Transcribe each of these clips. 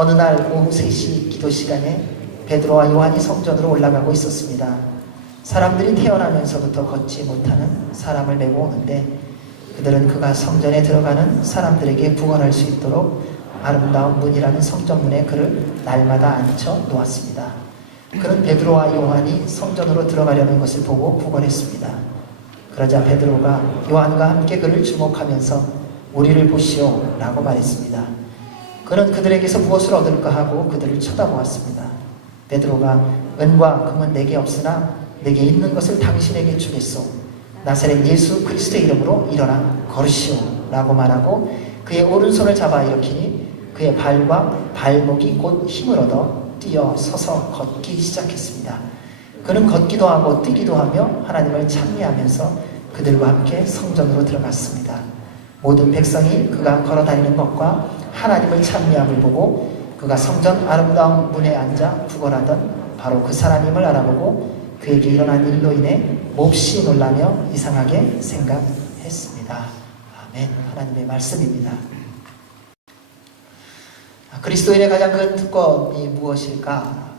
어느 날 오후 3시 기도 시간에 베드로와 요한이 성전으로 올라가고 있었습니다. 사람들이 태어나면서부터 걷지 못하는 사람을 메고 오는데 그들은 그가 성전에 들어가는 사람들에게 부활할 수 있도록 아름다운 문이라는 성전문에 그를 날마다 앉혀 놓았습니다. 그는 베드로와 요한이 성전으로 들어가려는 것을 보고 구걸했습니다. 그러자 베드로가 요한과 함께 그를 주목하면서 우리를 보시오 라고 말했습니다. 그는 그들에게서 무엇을 얻을까 하고 그들을 쳐다보았습니다. 베드로가 은과 금은 내게 없으나 내게 있는 것을 당신에게 주겠소. 나사렛 예수 그리스도의 이름으로 일어나 걸으시오 라고 말하고 그의 오른손을 잡아 일으키니 그의 발과 발목이 곧 힘을 얻어 뛰어 서서 걷기 시작했습니다. 그는 걷기도 하고 뛰기도 하며 하나님을 찬미하면서 그들과 함께 성전으로 들어갔습니다. 모든 백성이 그가 걸어다니는 것과 하나님을 찬미함을 보고 그가 성전 아름다운 문에 앉아 구걸하던 바로 그 사람임을 알아보고 그에게 일어난 일로 인해 몹시 놀라며 이상하게 생각했습니다. 아멘. 하나님의 말씀입니다. 그리스도인의 가장 큰 특권이 무엇일까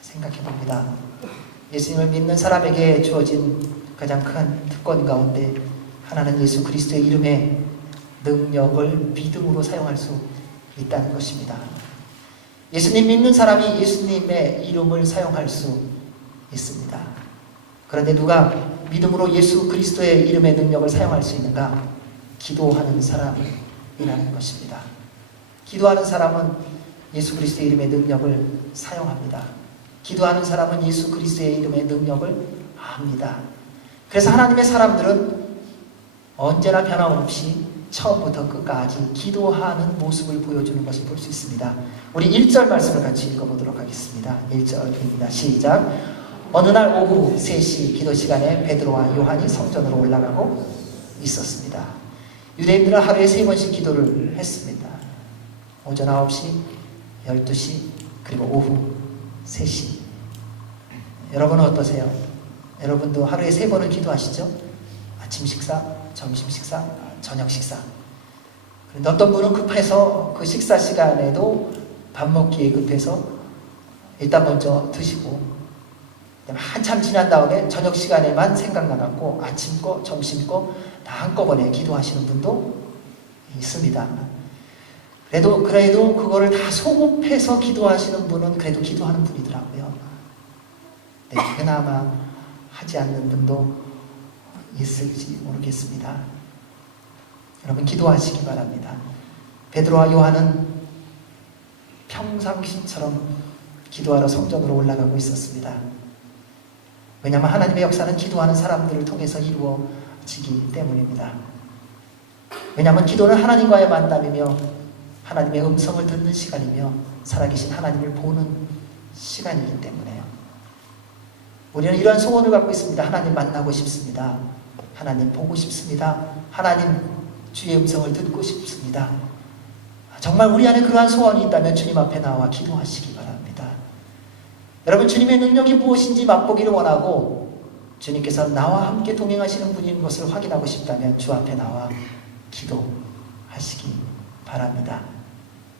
생각해 봅니다. 예수님을 믿는 사람에게 주어진 가장 큰 특권 가운데 하나는 예수 그리스도의 이름의 능력을 믿음으로 사용할 수 있다는 것입니다. 예수님 믿는 사람이 예수님의 이름을 사용할 수 있습니다. 그런데 누가 믿음으로 예수 그리스도의 이름의 능력을 사용할 수 있는가? 기도하는 사람이라는 것입니다. 기도하는 사람은 예수 그리스도의 이름의 능력을 사용합니다. 기도하는 사람은 예수 그리스도의 이름의 능력을 압니다. 그래서 하나님의 사람들은 언제나 변함없이 처음부터 끝까지 기도하는 모습을 보여주는 것을 볼 수 있습니다. 우리 1절 말씀을 같이 읽어보도록 하겠습니다. 1절입니다. 시작. 어느 날 오후 3시 기도 시간에 베드로와 요한이 성전으로 올라가고 있었습니다. 유대인들은 하루에 3번씩 기도를 했습니다. 오전 9시, 12시, 그리고 오후 3시. 여러분은 어떠세요? 여러분도 하루에 3번을 기도하시죠? 아침 식사, 점심 식사, 저녁 식사. 그런데 어떤 분은 급해서 그 식사 시간에도 밥 먹기에 급해서 일단 먼저 드시고 한참 지난 다음에 저녁 시간에만 생각나갖고 아침 거, 점심 거 다 한꺼번에 기도하시는 분도 있습니다. 그래도 그거를 다 소급해서 기도하시는 분은 그래도 기도하는 분이더라고요. 네, 그나마 하지 않는 분도 있을지 모르겠습니다. 여러분 기도하시기 바랍니다. 베드로와 요한은 평상시처럼 기도하러 성전으로 올라가고 있었습니다. 왜냐하면 하나님의 역사는 기도하는 사람들을 통해서 이루어지기 때문입니다. 왜냐하면 기도는 하나님과의 만남이며 하나님의 음성을 듣는 시간이며 살아계신 하나님을 보는 시간이기 때문에요. 우리는 이러한 소원을 갖고 있습니다. 하나님 만나고 싶습니다. 하나님 보고 싶습니다. 하나님 주의 음성을 듣고 싶습니다. 정말 우리 안에 그러한 소원이 있다면 주님 앞에 나와 기도하시기 바랍니다. 여러분 주님의 능력이 무엇인지 맛보기를 원하고 주님께서 나와 함께 동행하시는 분인 것을 확인하고 싶다면 주 앞에 나와 기도하시기 바랍니다.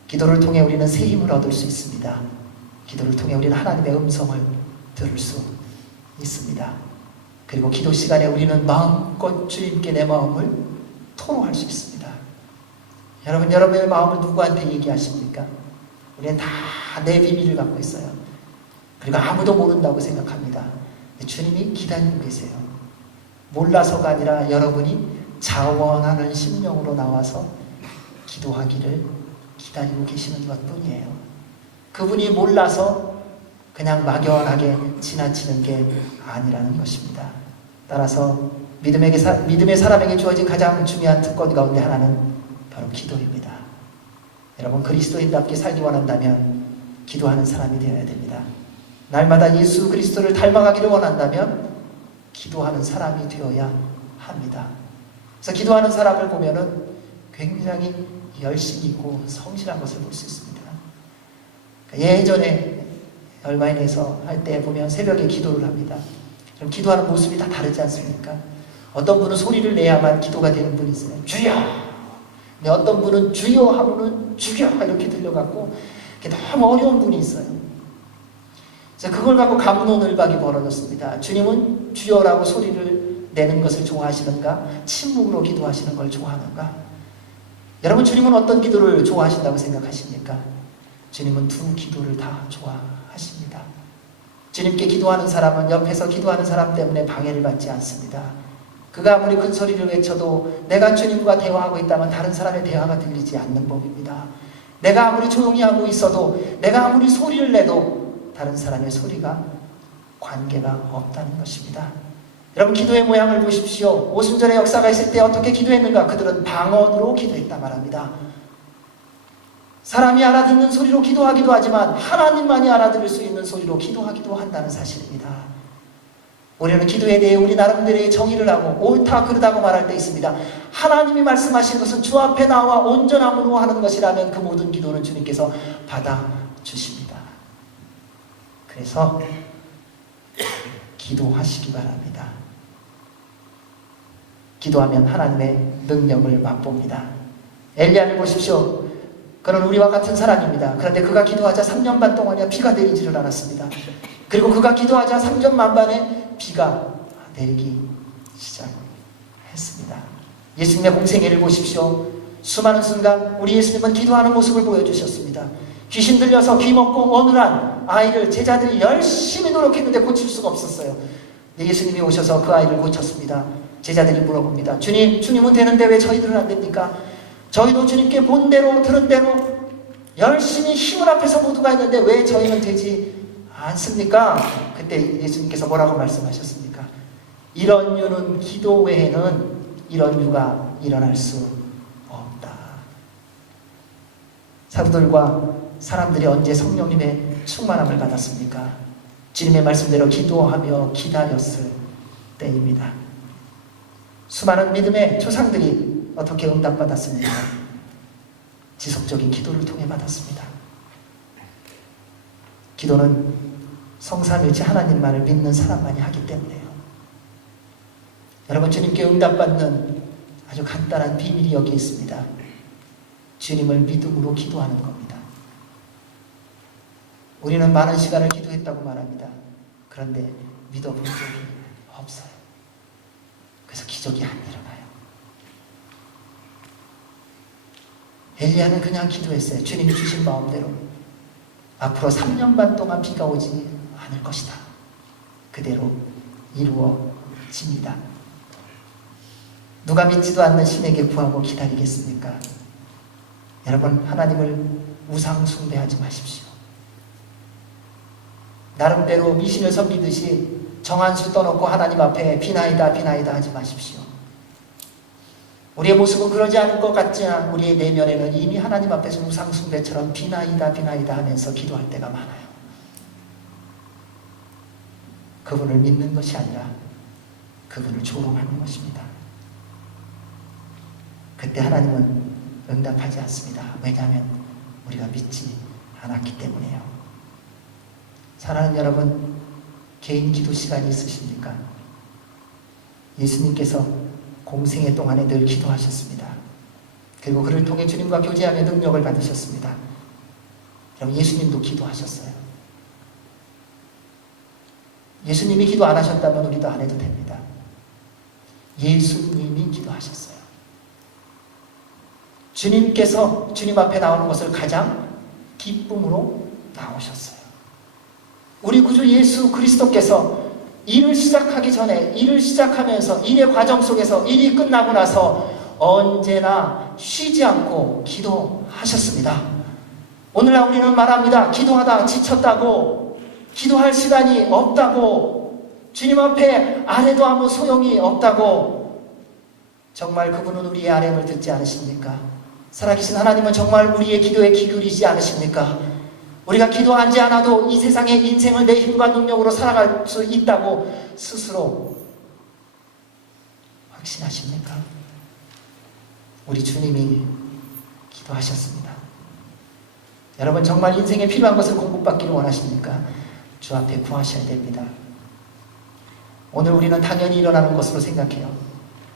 기도를 통해 우리는 새 힘을 얻을 수 있습니다. 기도를 통해 우리는 하나님의 음성을 들을 수 있습니다. 그리고 기도 시간에 우리는 마음껏 주님께 내 마음을 토로할 수 있습니다. 여러분, 여러분의 마음을 누구한테 얘기하십니까? 우리는 다 내 비밀을 갖고 있어요. 그리고 아무도 모른다고 생각합니다. 주님이 기다리고 계세요. 몰라서가 아니라 여러분이 자원하는 심령으로 나와서 기도하기를 기다리고 계시는 것뿐이에요. 그분이 몰라서 그냥 막연하게 지나치는 게 아니라는 것입니다. 따라서 믿음의 사람에게 주어진 가장 중요한 특권 가운데 하나는 바로 기도입니다. 여러분 그리스도인답게 살기 원한다면 기도하는 사람이 되어야 됩니다. 날마다 예수 그리스도를 닮아가기를 원한다면 기도하는 사람이 되어야 합니다. 그래서 기도하는 사람을 보면은 굉장히 열심히 있고 성실한 것을 볼 수 있습니다. 예전에 얼마인에서 할 때 보면 새벽에 기도를 합니다. 그럼 기도하는 모습이 다 다르지 않습니까? 어떤 분은 소리를 내야만 기도가 되는 분이 있어요. 주여! 근데 어떤 분은 주여 하고는 죽여! 이렇게 들려갖고 그게 너무 어려운 분이 있어요. 그래서 그걸 갖고 갑론을박이 벌어졌습니다. 주님은 주여라고 소리를 내는 것을 좋아하시는가? 침묵으로 기도하시는 걸 좋아하는가? 여러분, 주님은 어떤 기도를 좋아하신다고 생각하십니까? 주님은 두 기도를 다 좋아하십니다. 주님께 기도하는 사람은 옆에서 기도하는 사람 때문에 방해를 받지 않습니다. 그가 아무리 큰 소리를 외쳐도 내가 주님과 대화하고 있다면 다른 사람의 대화가 들리지 않는 법입니다. 내가 아무리 조용히 하고 있어도, 내가 아무리 소리를 내도 다른 사람의 소리가 관계가 없다는 것입니다. 여러분, 기도의 모양을 보십시오. 오순절의 역사가 있을 때 어떻게 기도했는가? 그들은 방언으로 기도했다 말합니다. 사람이 알아듣는 소리로 기도하기도 하지만 하나님만이 알아들을 수 있는 소리로 기도하기도 한다는 사실입니다. 우리는 기도에 대해 우리 나름대로의 정의를 하고 옳다 그르다고 말할 때 있습니다. 하나님이 말씀하신 것은 주 앞에 나와 온전함으로 하는 것이라면 그 모든 기도는 주님께서 받아주십니다. 그래서 기도하시기 바랍니다. 기도하면 하나님의 능력을 맛봅니다. 엘리야를 보십시오. 그는 우리와 같은 사람입니다. 그런데 그가 기도하자 3년 반 동안이야 비가 내리지를 않았습니다. 그리고 그가 기도하자 3년 만에 비가 내리기 시작했습니다. 예수님의 공생애를 보십시오. 수많은 순간 우리 예수님은 기도하는 모습을 보여주셨습니다. 귀신 들려서 귀 먹고 어눌한 아이를 제자들이 열심히 노력했는데 고칠 수가 없었어요. 예수님이 오셔서 그 아이를 고쳤습니다. 제자들이 물어봅니다. 주님은 되는데 왜 저희들은 안 됩니까? 저희도 주님께 본 대로 들은 대로 열심히 힘을 앞에서 모두가 있는데 왜 저희는 되지 않습니까? 그때 예수님께서 뭐라고 말씀하셨습니까? 이런 유는 기도 외에는 이런 유가 일어날 수 없다. 사도들과 사람들이 언제 성령님의 충만함을 받았습니까? 주님의 말씀대로 기도하며 기다렸을 때입니다. 수많은 믿음의 조상들이 어떻게 응답받았습니까? 지속적인 기도를 통해 받았습니다. 기도는 성삼일체 하나님만을 믿는 사람만이 하기 때문에요. 여러분, 주님께 응답받는 아주 간단한 비밀이 여기 있습니다. 주님을 믿음으로 기도하는 겁니다. 우리는 많은 시간을 기도했다고 말합니다. 그런데 믿어본 적이 없어요. 그래서 기적이 안 일어나요. 엘리야는 그냥 기도했어요. 주님이 주신 마음대로 앞으로 3년 반 동안 비가 오지 않을 것이다. 그대로 이루어집니다. 누가 믿지도 않는 신에게 구하고 기다리겠습니까? 여러분, 하나님을 우상 숭배하지 마십시오. 나름대로 미신을 섬기듯이 정한수 떠놓고 하나님 앞에 비나이다 비나이다 하지 마십시오. 우리의 모습은 그러지 않을 것 같지만 우리의 내면에는 이미 하나님 앞에서 우상 숭배처럼 비나이다 비나이다 하면서 기도할 때가 많아요. 그분을 믿는 것이 아니라 그분을 조롱하는 것입니다. 그때 하나님은 응답하지 않습니다. 왜냐하면 우리가 믿지 않았기 때문에요. 사랑하는 여러분, 개인 기도 시간이 있으십니까? 예수님께서 공생애 동안에 늘 기도하셨습니다. 그리고 그를 통해 주님과 교제하며 능력을 받으셨습니다. 여러분, 예수님도 기도하셨어요. 예수님이 기도 안 하셨다면 우리도 안 해도 됩니다. 예수님이 기도하셨어요. 주님께서 주님 앞에 나오는 것을 가장 기쁨으로 나오셨어요. 우리 구주 예수 그리스도께서 일을 시작하기 전에, 일을 시작하면서, 일의 과정 속에서, 일이 끝나고 나서 언제나 쉬지 않고 기도하셨습니다. 오늘날 우리는 말합니다. 기도하다 지쳤다고, 기도할 시간이 없다고, 주님 앞에 안 해도 아무 소용이 없다고. 정말 그분은 우리의 아뢰음을 듣지 않으십니까? 살아계신 하나님은 정말 우리의 기도에 귀 기울이지 않으십니까? 우리가 기도하지 않아도 이 세상의 인생을 내 힘과 능력으로 살아갈 수 있다고 스스로 확신하십니까? 우리 주님이 기도하셨습니다. 여러분, 정말 인생에 필요한 것을 공급받기를 원하십니까? 주 앞에 구하셔야 됩니다. 오늘 우리는 당연히 일어나는 것으로 생각해요.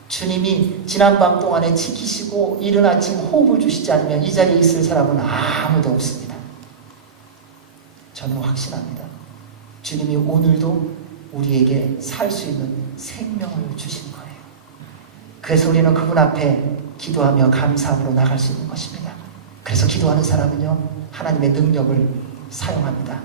주님이 지난밤 동안에 지키시고 이른 아침 호흡을 주시지 않으면 이 자리에 있을 사람은 아무도 없습니다. 저는 확신합니다. 주님이 오늘도 우리에게 살 수 있는 생명을 주신 거예요. 그래서 우리는 그분 앞에 기도하며 감사함으로 나갈 수 있는 것입니다. 그래서 기도하는 사람은요, 하나님의 능력을 사용합니다.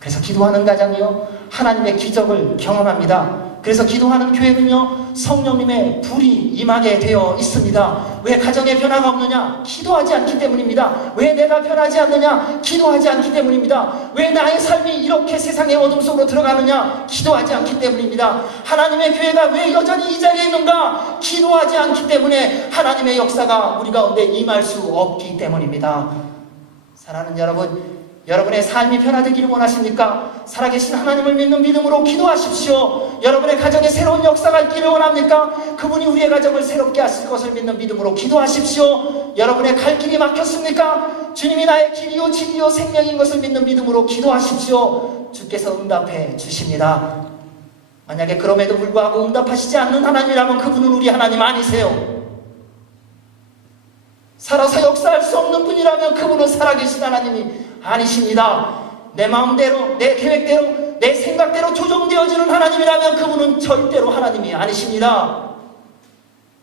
그래서 기도하는 가정이요, 하나님의 기적을 경험합니다. 그래서 기도하는 교회는요, 성령님의 불이 임하게 되어 있습니다. 왜 가정에 변화가 없느냐? 기도하지 않기 때문입니다. 왜 내가 변하지 않느냐? 기도하지 않기 때문입니다. 왜 나의 삶이 이렇게 세상의 어둠 속으로 들어가느냐? 기도하지 않기 때문입니다. 하나님의 교회가 왜 여전히 이 자리에 있는가? 기도하지 않기 때문에 하나님의 역사가 우리 가운데 임할 수 없기 때문입니다. 사랑하는 여러분, 여러분의 삶이 변화되기를 원하십니까? 살아계신 하나님을 믿는 믿음으로 기도하십시오. 여러분의 가정에 새로운 역사가 있기를 원합니까? 그분이 우리의 가정을 새롭게 하실 것을 믿는 믿음으로 기도하십시오. 여러분의 갈 길이 막혔습니까? 주님이 나의 길이요 진리요 생명인 것을 믿는 믿음으로 기도하십시오. 주께서 응답해 주십니다. 만약에 그럼에도 불구하고 응답하시지 않는 하나님이라면 그분은 우리 하나님 아니세요. 살아서 역사할 수 없는 분이라면 그분은 살아계신 하나님이 아니십니다. 내 마음대로, 내 계획대로, 내 생각대로 조정되어지는 하나님이라면 그분은 절대로 하나님이 아니십니다.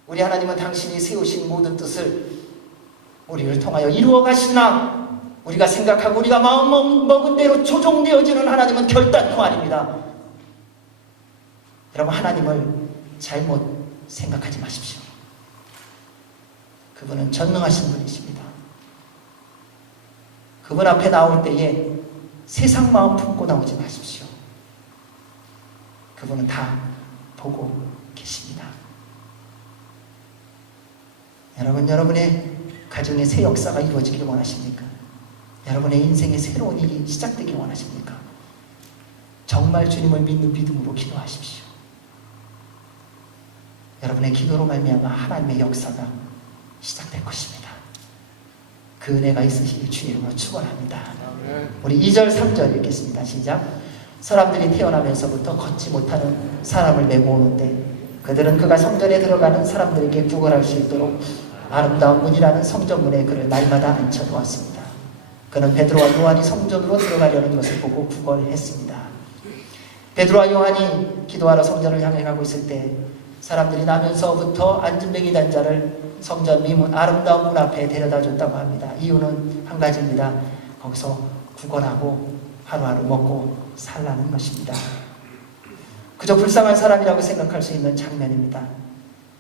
우리 하나님은 당신이 세우신 모든 뜻을 우리를 통하여 이루어 가시나, 우리가 생각하고 우리가 마음 먹은 대로 조정되어지는 하나님은 결단코 아닙니다. 여러분, 하나님을 잘못 생각하지 마십시오. 그분은 전능하신 분이십니다. 그분 앞에 나올 때에 세상 마음 품고 나오지 마십시오. 그분은 다 보고 계십니다. 여러분, 여러분의 가정에 새 역사가 이루어지길 원하십니까? 여러분의 인생에 새로운 일이 시작되길 원하십니까? 정말 주님을 믿는 믿음으로 기도하십시오. 여러분의 기도로 말미암아 하나님의 역사가 시작될 것입니다. 그 은혜가 있으시길 주의 이름으로 축원합니다. 우리 2절 3절 읽겠습니다. 시작. 사람들이 태어나면서부터 걷지 못하는 사람을 메고 오는데 그들은 그가 성전에 들어가는 사람들에게 구걸할 수 있도록 아름다운 문이라는 성전문에 그를 날마다 앉혀놓았습니다. 그는 베드로와 요한이 성전으로 들어가려는 것을 보고 구걸했습니다. 베드로와 요한이 기도하러 성전을 향해 가고 있을 때 사람들이 나면서부터 앉은뱅이 단자를 성전 미문 아름다운 문 앞에 데려다 줬다고 합니다. 이유는 한 가지입니다. 거기서 구걸하고 하루하루 먹고 살라는 것입니다. 그저 불쌍한 사람이라고 생각할 수 있는 장면입니다.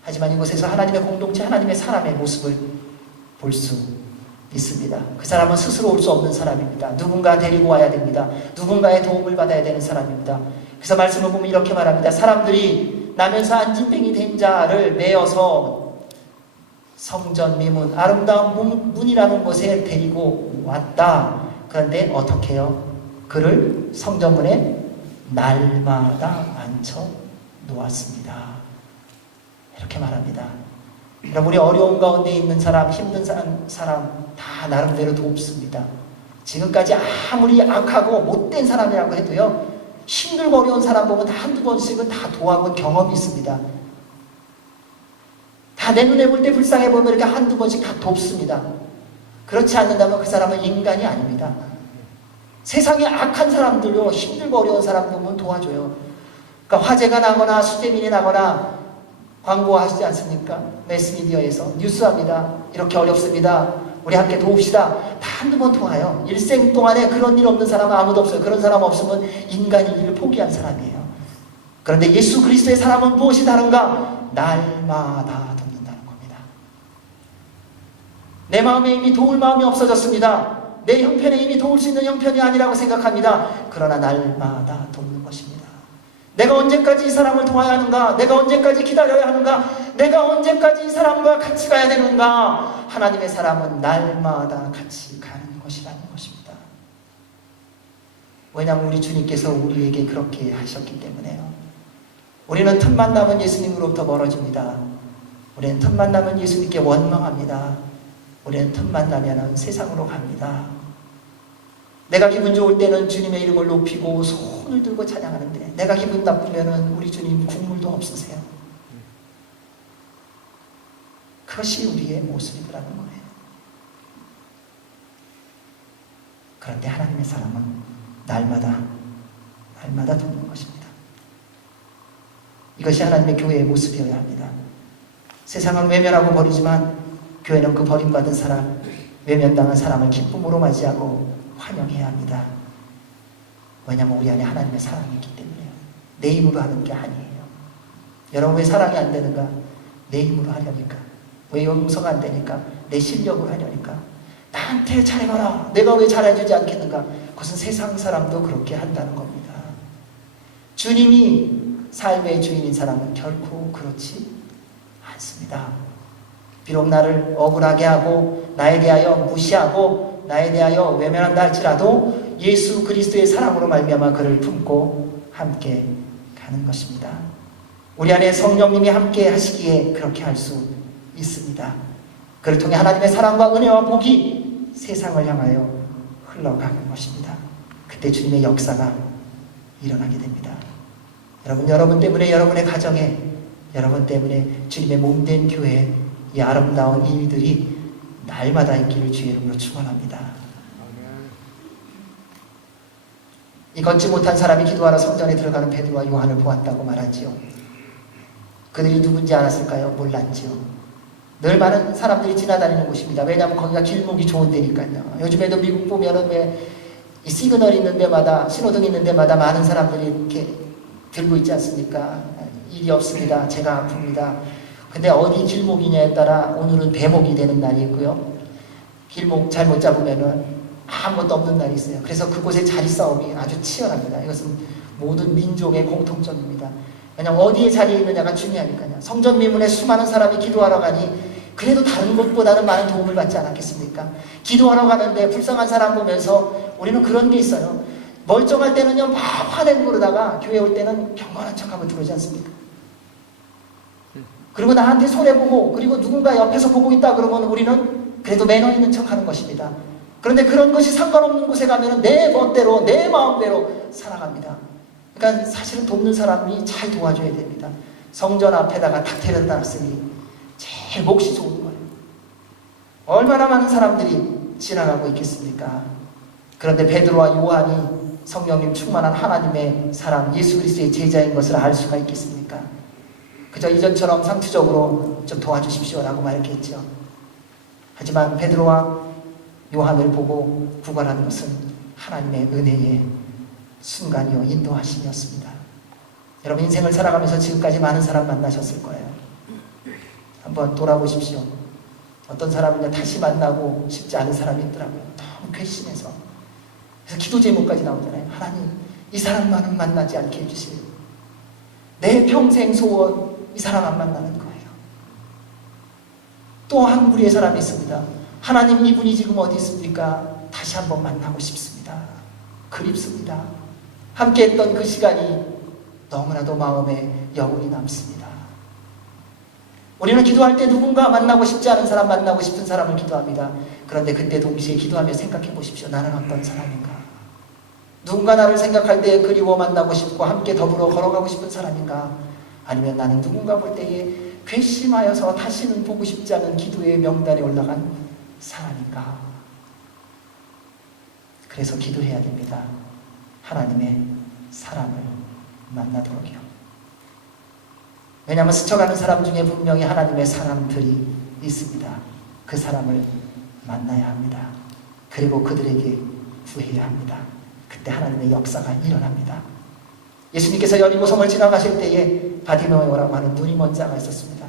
하지만 이곳에서 하나님의 공동체, 하나님의 사람의 모습을 볼 수 있습니다. 그 사람은 스스로 올 수 없는 사람입니다. 누군가 데리고 와야 됩니다. 누군가의 도움을 받아야 되는 사람입니다. 그래서 말씀을 보면 이렇게 말합니다. 사람들이 나면서 앉은뱅이 된 자를 메어서 성전 미문, 아름다운 문이라는 곳에 데리고 왔다. 그런데 어떻게 해요? 그를 성전문에 날마다 앉혀 놓았습니다. 이렇게 말합니다. 여러분, 우리 어려운 가운데 있는 사람, 힘든 사람 다 나름대로 돕습니다. 지금까지 아무리 악하고 못된 사람이라고 해도요, 힘들고 어려운 사람 보면 다 한두 번씩은 다 도와본 경험이 있습니다. 다 내 눈에 볼 때 불쌍해 보면 이렇게 한두 번씩 다 돕습니다. 그렇지 않는다면 그 사람은 인간이 아닙니다. 세상에 악한 사람들요, 힘들고 어려운 사람 보면 도와줘요. 그러니까 화재가 나거나 수재민이 나거나 광고하시지 않습니까? 매스미디어에서 뉴스합니다. 이렇게 어렵습니다. 우리 함께 도웁시다. 다 한두 번 통화요. 일생 동안에 그런 일 없는 사람은 아무도 없어요. 그런 사람 없으면 인간이 일을 포기한 사람이에요. 그런데 예수 그리스도의 사람은 무엇이 다른가? 날마다 돕는다는 겁니다. 내 마음에 이미 도울 마음이 없어졌습니다. 내 형편에 이미 도울 수 있는 형편이 아니라고 생각합니다. 그러나 날마다 돕는 것입니다. 내가 언제까지 이 사람을 도와야 하는가? 내가 언제까지 기다려야 하는가? 내가 언제까지 이 사람과 같이 가야 되는가? 하나님의 사람은 날마다 같이 가는 것이라는 것입니다. 왜냐하면 우리 주님께서 우리에게 그렇게 하셨기 때문에요. 우리는 틈만 나면 예수님으로부터 멀어집니다. 우리는 틈만 나면 예수님께 원망합니다. 우리는 틈만 나면 세상으로 갑니다. 내가 기분 좋을 때는 주님의 이름을 높이고 손을 들고 찬양하는데 내가 기분 나쁘면 우리 주님 국물도 없으세요. 그것이 우리의 모습이라는 거예요. 그런데 하나님의 사람은 날마다 돕는 것입니다. 이것이 하나님의 교회의 모습이어야 합니다. 세상은 외면하고 버리지만 교회는 그 버림받은 사람, 외면당한 사람을 기쁨으로 맞이하고 환영해야 합니다. 왜냐하면 우리 안에 하나님의 사랑이 있기 때문에요. 내 힘으로 하는 게 아니에요. 여러분 왜 사랑이 안 되는가? 내 힘으로 하려니까. 왜 용서가 안 되니까? 내 실력으로 하려니까. 나한테 잘해봐라. 내가 왜 잘해주지 않겠는가? 그것은 세상 사람도 그렇게 한다는 겁니다. 주님이 삶의 주인인 사람은 결코 그렇지 않습니다. 비록 나를 억울하게 하고 나에 대하여 무시하고 나에 대하여 외면한다 할지라도 예수 그리스도의 사랑으로 말미암아 그를 품고 함께 가는 것입니다. 우리 안에 성령님이 함께 하시기에 그렇게 할 수 있습니다. 그를 통해 하나님의 사랑과 은혜와 복이 세상을 향하여 흘러가는 것입니다. 그때 주님의 역사가 일어나게 됩니다. 여러분 때문에, 여러분의 가정에, 여러분 때문에 주님의 몸된 교회에 이 아름다운 일들이 날마다 있기를 주의 이름으로 축원합니다. 이 걷지 못한 사람이 기도하러 성전에 들어가는 베드로와 요한을 보았다고 말하지요. 그들이 누군지 알았을까요? 몰랐지요. 늘 많은 사람들이 지나다니는 곳입니다. 왜냐하면 거기가 길목이 좋은 데니까요. 요즘에도 미국 보면은 왜 이 시그널 있는 데마다, 신호등 있는 데마다 많은 사람들이 이렇게 들고 있지 않습니까? 일이 없습니다. 제가 아픕니다. 근데 어디 길목이냐에 따라 오늘은 대목이 되는 날이 있고요. 길목 잘못 잡으면은 아무것도 없는 날이 있어요. 그래서 그곳의 자리 싸움이 아주 치열합니다. 이것은 모든 민족의 공통점입니다. 왜냐하면 어디에 자리에 있느냐가 중요하니까요. 성전 미문에 수많은 사람이 기도하러 가니 그래도 다른 곳보다는 많은 도움을 받지 않았겠습니까? 기도하러 가는데 불쌍한 사람 보면서 우리는 그런 게 있어요. 멀쩡할 때는요 막 화내고 그러다가 교회 올 때는 경건한 척하고 들어오지 않습니까? 그리고 나한테 손해보고 그리고 누군가 옆에서 보고 있다 그러면 우리는 그래도 매너 있는 척하는 것입니다. 그런데 그런 것이 상관없는 곳에 가면 내 멋대로 내 마음대로 살아갑니다. 그러니까 사실은 돕는 사람이 잘 도와줘야 됩니다. 성전 앞에다가 탁 데려다 놨으니 제일 몫이 좋은 거예요. 얼마나 많은 사람들이 지나가고 있겠습니까? 그런데 베드로와 요한이 성령님 충만한 하나님의 사람 예수 그리스도의 제자인 것을 알 수가 있겠습니까? 그저 이전처럼 상투적으로 좀 도와주십시오라고 말했겠죠. 하지만 베드로와 요한을 보고 구걸하는 것은 하나님의 은혜의 순간이요 인도하심이었습니다. 여러분 인생을 살아가면서 지금까지 많은 사람 만나셨을 거예요. 한번 돌아보십시오. 어떤 사람은요 다시 만나고 싶지 않은 사람이 있더라고요. 너무 괘씸해서. 그래서 기도 제목까지 나오잖아요. 하나님 이 사람만은 만나지 않게 해주세요. 내 평생 소원 이 사람 안 만나는 거예요. 또 한 무리의 사람이 있습니다. 하나님 이분이 지금 어디 있습니까? 다시 한번 만나고 싶습니다. 그립습니다. 함께 했던 그 시간이 너무나도 마음에 여운이 남습니다. 우리는 기도할 때 누군가 만나고 싶지 않은 사람, 만나고 싶은 사람을 기도합니다. 그런데 그때 동시에 기도하며 생각해 보십시오. 나는 어떤 사람인가? 누군가 나를 생각할 때 그리워 만나고 싶고 함께 더불어 걸어가고 싶은 사람인가? 아니면 나는 누군가 볼 때에 괘씸하여서 다시는 보고 싶지 않은 기도의 명단에 올라간 사람인가? 그래서 기도해야 됩니다. 하나님의 사람을 만나도록요. 왜냐하면 스쳐가는 사람 중에 분명히 하나님의 사람들이 있습니다. 그 사람을 만나야 합니다. 그리고 그들에게 구해야 합니다. 그때 하나님의 역사가 일어납니다. 예수님께서 여리고성을 지나가실 때에 바디메오라고 하는 눈이 먼 자가 있었습니다.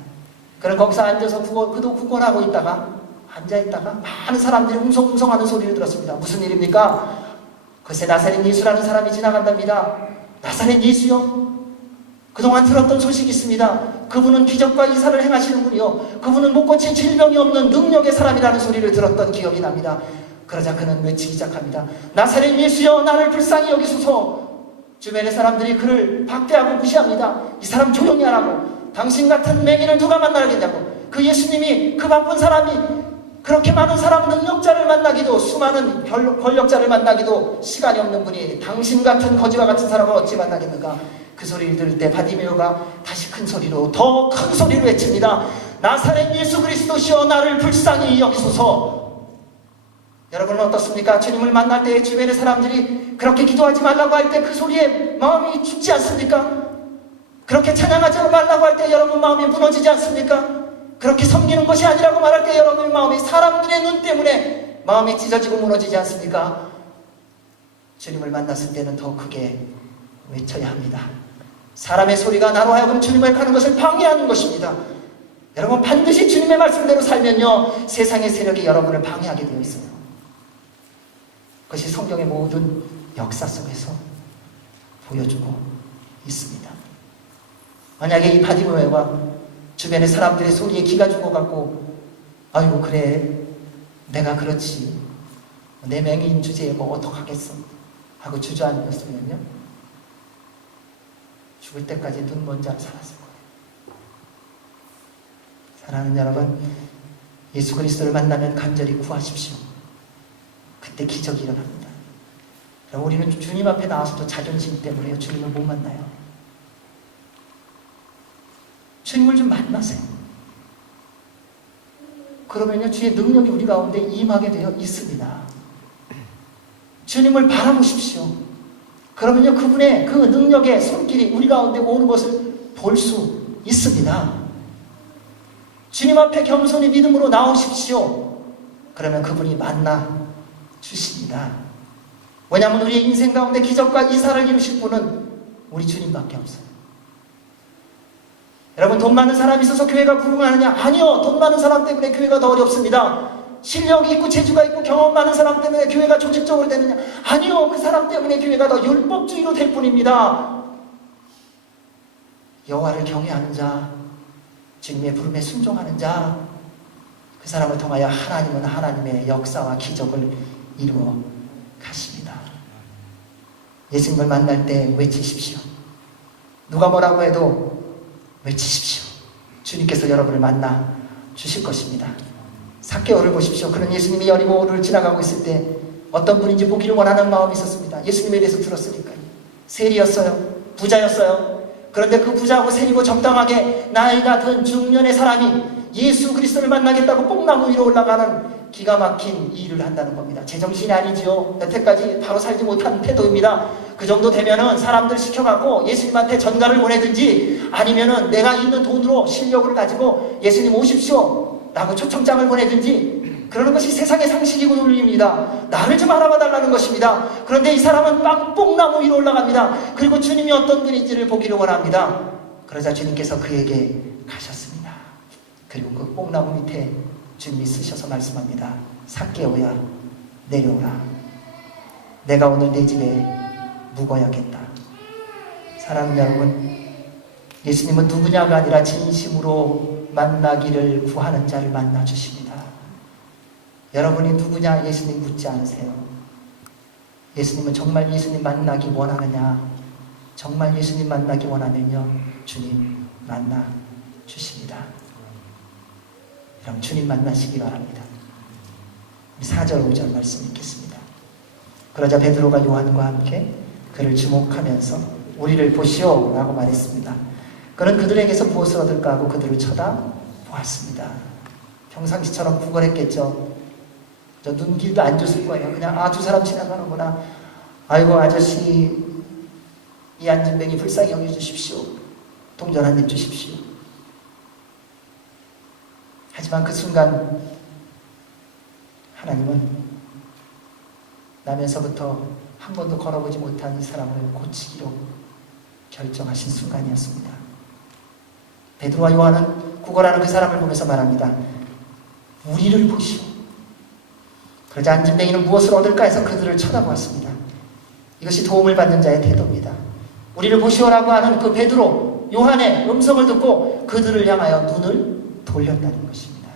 그는 거기서 앉아서 그도 구걸하고 있다가 앉아있다가 많은 사람들이 웅성웅성하는 소리를 들었습니다. 무슨 일입니까? 글쎄 나사렛 예수라는 사람이 지나간답니다. 나사렛 예수요? 그동안 들었던 소식이 있습니다. 그분은 기적과 이사를 행하시는 분이요. 그분은 못 고친 질병이 없는 능력의 사람이라는 소리를 들었던 기억이 납니다. 그러자 그는 외치기 시작합니다. 나사렛 예수여 나를 불쌍히 여기소서. 주변의 사람들이 그를 박대하고 무시합니다. 이 사람 조용히 하라고. 당신 같은 맹인을 누가 만나겠냐고. 그 예수님이 그 바쁜 사람이 그렇게 많은 사람 능력자를 만나기도 수많은 권력자를 만나기도 시간이 없는 분이 당신 같은 거지와 같은 사람을 어찌 만나겠는가. 그 소리를 들을 때 바디메오가 다시 큰 소리로 더 큰 소리로 외칩니다. 나사렛 예수 그리스도시여 나를 불쌍히 여기소서. 여러분은 어떻습니까? 주님을 만날 때 주변의 사람들이 그렇게 기도하지 말라고 할 때 그 소리에 마음이 죽지 않습니까? 그렇게 찬양하지 말라고 할 때 여러분 마음이 무너지지 않습니까? 그렇게 섬기는 것이 아니라고 말할 때 여러분의 마음이 사람들의 눈 때문에 마음이 찢어지고 무너지지 않습니까? 주님을 만났을 때는 더 크게 외쳐야 합니다. 사람의 소리가 나로 하여금 주님을 가는 것을 방해하는 것입니다. 여러분 반드시 주님의 말씀대로 살면요 세상의 세력이 여러분을 방해하게 되어 있어요. 그것이 성경의 모든 역사 속에서 보여주고 있습니다. 만약에 이 바디메오가 주변의 사람들의 소리에 기가 죽어갖고 아유 그래 내가 그렇지 내 맹인 주제에 뭐 어떡하겠어 하고 주저앉았으면요 죽을 때까지 눈 먼 자 살았을 거예요. 사랑하는 여러분, 예수 그리스도를 만나면 간절히 구하십시오. 그때 기적이 일어납니다. 우리는 주님 앞에 나와서도 자존심 때문에 주님을 못 만나요. 주님을 좀 만나세요. 그러면요 주의 능력이 우리 가운데 임하게 되어 있습니다. 주님을 바라보십시오. 그러면요 그분의 그 능력의 손길이 우리 가운데 오는 것을 볼 수 있습니다. 주님 앞에 겸손히 믿음으로 나오십시오. 그러면 그분이 만나 주십니다. 왜냐하면 우리의 인생 가운데 기적과 이사를 이루실 분은 우리 주님밖에 없어요. 여러분 돈 많은 사람이 있어서 교회가 부흥하느냐? 아니요. 돈 많은 사람 때문에 교회가 더 어렵습니다. 실력이 있고 재주가 있고 경험 많은 사람 때문에 교회가 조직적으로 되느냐? 아니요. 그 사람 때문에 교회가 더 율법주의로 될 뿐입니다. 여호와를 경외하는 자, 주님의 부름에 순종하는 자, 그 사람을 통하여 하나님은 하나님의 역사와 기적을 이루어 가십니다. 예수님을 만날 때 외치십시오. 누가 뭐라고 해도 외치십시오. 주님께서 여러분을 만나 주실 것입니다. 삭개오를 보십시오. 그런 예수님이 여리고를 지나가고 있을 때 어떤 분인지 보기를 원하는 마음이 있었습니다. 예수님에 대해서 들었으니까요. 세리였어요. 부자였어요. 그런데 그 부자하고 세리고 정당하게 나이가 든 중년의 사람이 예수 그리스도를 만나겠다고 뽕나무 위로 올라가는 기가 막힌 일을 한다는 겁니다. 제정신이 아니지요. 여태까지 바로 살지 못한 태도입니다. 그 정도 되면은 사람들 시켜갖고 예수님한테 전가를 보내든지 아니면은 내가 있는 돈으로 실력을 가지고 예수님 오십시오 라고 초청장을 보내든지 그러는 것이 세상의 상식이고 논리입니다. 나를 좀 알아봐 달라는 것입니다. 그런데 이 사람은 뽕나무 위로 올라갑니다. 그리고 주님이 어떤 분인지를 보기를 원합니다. 그러자 주님께서 그에게 가셨습니다. 그리고 그 뽕나무 밑에 주님이 쓰셔서 말씀합니다. 삭개오야 내려오라. 내가 오늘 내 집에 묵어야겠다. 사랑하는 여러분, 예수님은 누구냐가 아니라 진심으로 만나기를 구하는 자를 만나 주십니다. 여러분이 누구냐 예수님 묻지 않으세요. 예수님은 정말 예수님 만나기 원하느냐? 정말 예수님 만나기 원하면요 주님 만나 주십니다. 그럼 주님 만나시기 바랍니다. 4절 5절 말씀 읽겠습니다. 그러자 베드로가 요한과 함께 그를 주목하면서 우리를 보시오 라고 말했습니다. 그는 그들에게서 무엇을 얻을까 하고 그들을 쳐다보았습니다. 평상시처럼 구걸했겠죠. 저 눈길도 안 줬을 거예요. 그냥 두 사람 지나가는구나. 아이고 아저씨 이 안진뱅이 불쌍히 여겨주십시오. 동전 한 입 주십시오. 하지만 그 순간 하나님은 나면서부터 한 번도 걸어보지 못한 이 사람을 고치기로 결정하신 순간이었습니다. 베드로와 요한은 구걸하는 그 사람을 보면서 말합니다. 우리를 보시오. 그러자 안진뱅이는 무엇을 얻을까 해서 그들을 쳐다보았습니다. 이것이 도움을 받는 자의 태도입니다. 우리를 보시오라고 하는 그 베드로, 요한의 음성을 듣고 그들을 향하여 눈을 돌렸다는 것입니다.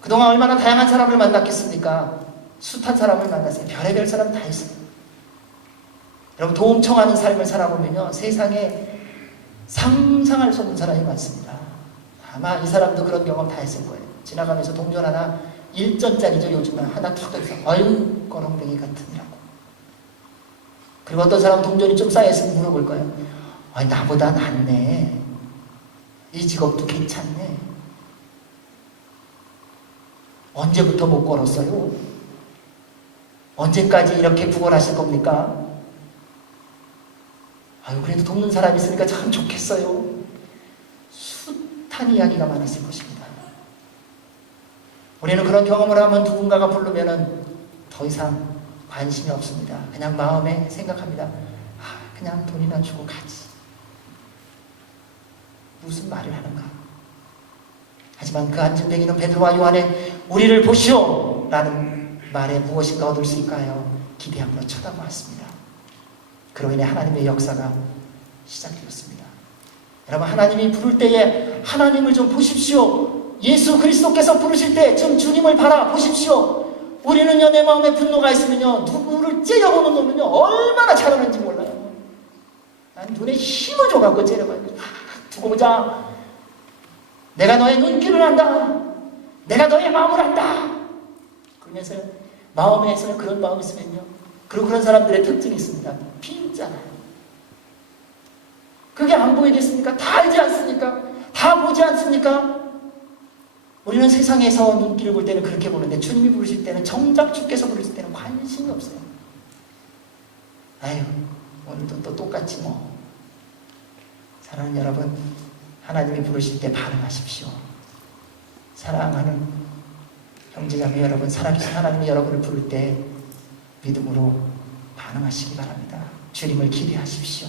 그동안 얼마나 다양한 사람을 만났겠습니까? 숱한 사람을 만났어요. 별의별 사람 다 있어요. 여러분 도움 청하는 삶을 살아보면요 세상에 상상할 수 없는 사람이 많습니다. 아마 이 사람도 그런 경험 다 했을 거예요. 지나가면서 동전 하나 1전짜리죠. 요즘은 하나 툭 떠서 아유 꺼렁뱅이 같으니라고. 그리고 어떤 사람은 동전이 좀 쌓여있으면 물어볼 거예요. 아니 나보다 낫네. 이 직업도 괜찮네. 언제부터 못 걸었어요? 언제까지 이렇게 구걸하실 겁니까? 아유, 그래도 돕는 사람이 있으니까 참 좋겠어요. 숱한 이야기가 많았을 것입니다. 우리는 그런 경험을 하면 누군가가 부르면은 더 이상 관심이 없습니다. 그냥 마음에 생각합니다. 그냥 돈이나 주고 가지. 무슨 말을 하는가? 하지만 그 안진뱅이는 베드로와 요한의 우리를 보시오! 라는 말에 무엇인가 얻을 수 있을까요? 기대함으로 쳐다보았습니다. 그로 인해 하나님의 역사가 시작되었습니다. 여러분, 하나님이 부를 때에 하나님을 좀 보십시오. 예수 그리스도께서 부르실 때 좀 주님을 바라보십시오. 우리는요, 내 마음에 분노가 있으면요, 누구를 째려보는 놈은요, 얼마나 잘하는지 몰라요. 난 눈에 힘을 줘갖고 째려봐요. 두고 보자. 내가 너의 눈길을 안다. 내가 너의 마음을 안다. 그러면서 마음에서 그런 마음이 있으면요, 그리고 그런 사람들의 특징이 있습니다. 핀잖아요. 그게 안 보이겠습니까? 다 알지 않습니까? 다 보지 않습니까? 우리는 세상에서 눈길을 볼 때는 그렇게 보는데 주님이 부르실 때는, 정작 주께서 부르실 때는 관심이 없어요. 아유, 오늘도 또 똑같지 뭐. 사랑하는 여러분, 하나님이 부르실 때 반응하십시오. 사랑하는 형제자매 여러분, 살아계신 하나님이 여러분을 부를 때 믿음으로 반응하시기 바랍니다. 주님을 기대하십시오.